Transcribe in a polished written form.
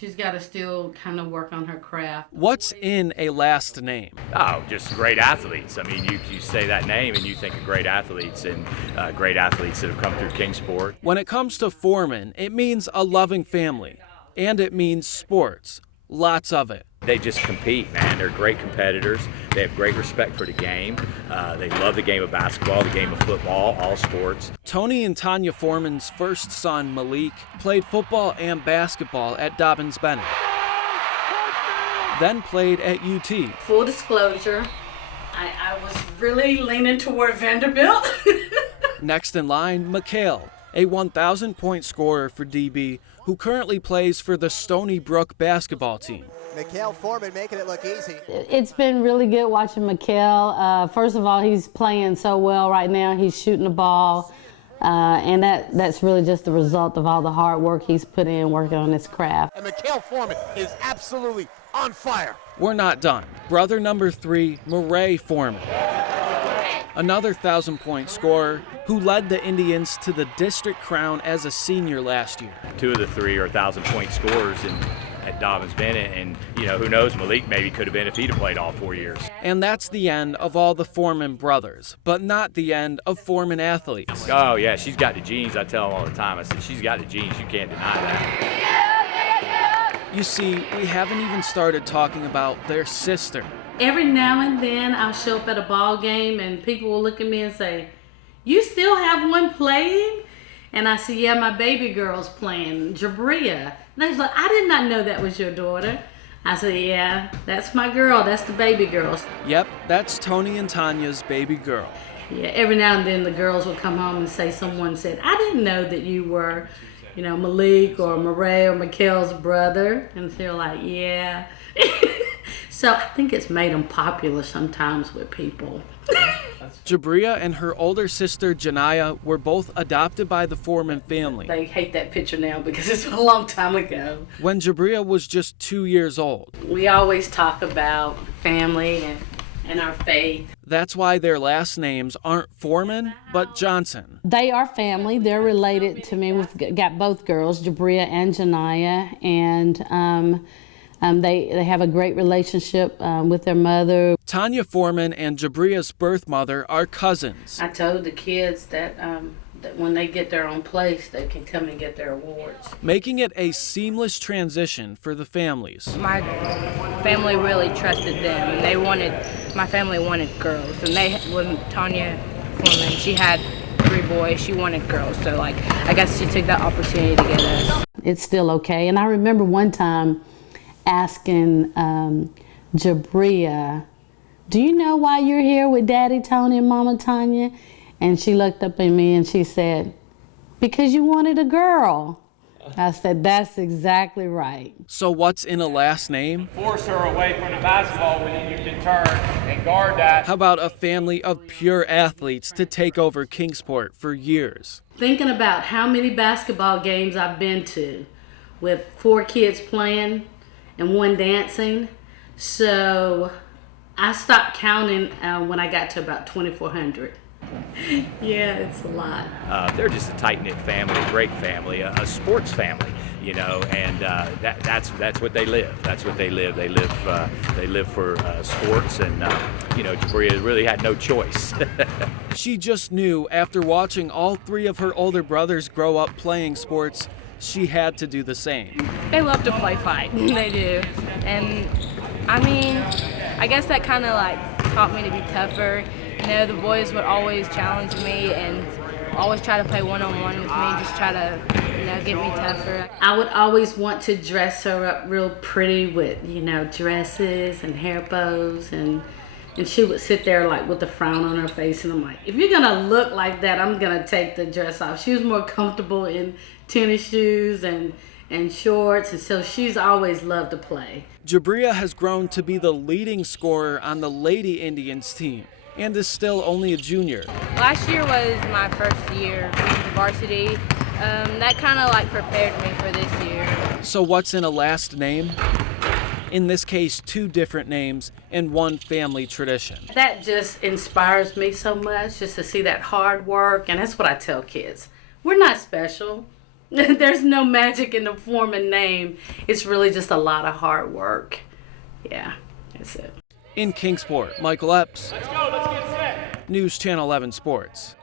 She's got to still kind of work on her craft. What's in a last name? Oh, just great athletes. I mean, you say that name and you think of great athletes and great athletes that have come through Kingsport. When it comes to Foreman, it means a loving family, and it means sports. Lots of it. They just compete, man. They're great competitors. They have great respect for the game. They love the game of basketball, the game of football, all sports. Tony and Tanya Foreman's first son, Malik, played football and basketball at Dobbins-Bennett, then played at UT. Full disclosure, I was really leaning toward Vanderbilt. Next in line, McHale, a 1,000-point scorer for DB who currently plays for the Stony Brook basketball team. Mikhail Foreman making it look easy. It's been really good watching Mikhail. First of all, he's playing so well right now. He's shooting the ball, and that's really just the result of all the hard work he's put in working on his craft. And Mikhail Foreman is absolutely on fire. We're not done. Brother number 3, Murray Foreman, another 1,000-point scorer who led the Indians to the district crown as a senior last year. 2 of the 3 are 1,000-point scorers at Dobbins-Bennett, and who knows, Malik maybe could have been if he'd have played all 4 years. And that's the end of all the Foreman brothers, but not the end of Foreman athletes. Oh yeah, she's got the genes. I tell them all the time. I said, she's got the genes. You can't deny that. You see, we haven't even started talking about their sister. Every now and then I'll show up at a ball game and people will look at me and say, "You still have one playing?" And I say, "Yeah, my baby girl's playing, Jabrea." And they're like, "I did not know that was your daughter." I said, "Yeah, that's my girl. That's the baby girl." Yep, that's Tony and Tanya's baby girl. Yeah, every now and then the girls will come home and say someone said, "I didn't know that you were, Malik or Murray or Mikhail's brother." And they're like, "Yeah." So I think it's made them popular sometimes with people. Jabrea and her older sister, Janiyah, were both adopted by the Foreman family. They hate that picture now because it's a long time ago. When Jabrea was just 2 years old. We always talk about family and our faith. That's why their last names aren't Foreman, but Johnson. They are family. They're related to me. We've got both girls, Jabrea and Janiyah, and they have a great relationship with their mother. Tanya Foreman and Jabrea's birth mother are cousins. I told the kids that when they get their own place, they can come and get their awards. Making it a seamless transition for the families. My family really trusted them, and my family wanted girls. And when Tanya Foreman, she had 3 boys, she wanted girls. So I guess she took that opportunity to get us. It's still okay. And I remember one time asking Jabrea, "Do you know why you're here with Daddy Tony and Mama Tanya?" And she looked up at me and she said, "Because you wanted a girl." I said, "That's exactly right." So what's in a last name? Force her away from the basketball when you can turn and guard that. How about a family of pure athletes to take over Kingsport for years? Thinking about how many basketball games I've been to with 4 kids playing and 1 dancing. So I stopped counting when I got to about 2,400. Yeah, it's a lot. They're just a tight-knit family, a great family, a sports family, and that's what they live. That's what they live. They live for sports, and Jabrea really had no choice. She just knew after watching all 3 of her older brothers grow up playing sports, she had to do the same. They love to play fight. They do. And I guess that kind of taught me to be tougher. The boys would always challenge me and always try to play one-on-one with me, just try to, get me tougher. I would always want to dress her up real pretty with, dresses and hair bows, and she would sit there with a frown on her face, and I'm like, if you're gonna look like that, I'm gonna take the dress off. She was more comfortable in tennis shoes and shorts, and so she's always loved to play. Jabrea has grown to be the leading scorer on the Lady Indians team and is still only a junior. Last year was my first year with the varsity. That kind of prepared me for this year. So what's in a last name? In this case, 2 different names and 1 family tradition. That just inspires me so much, just to see that hard work, and that's what I tell kids. We're not special. There's no magic in the Foreman name. It's really just a lot of hard work. Yeah, that's it. In Kingsport, Michael Epps, News Channel 11 Sports.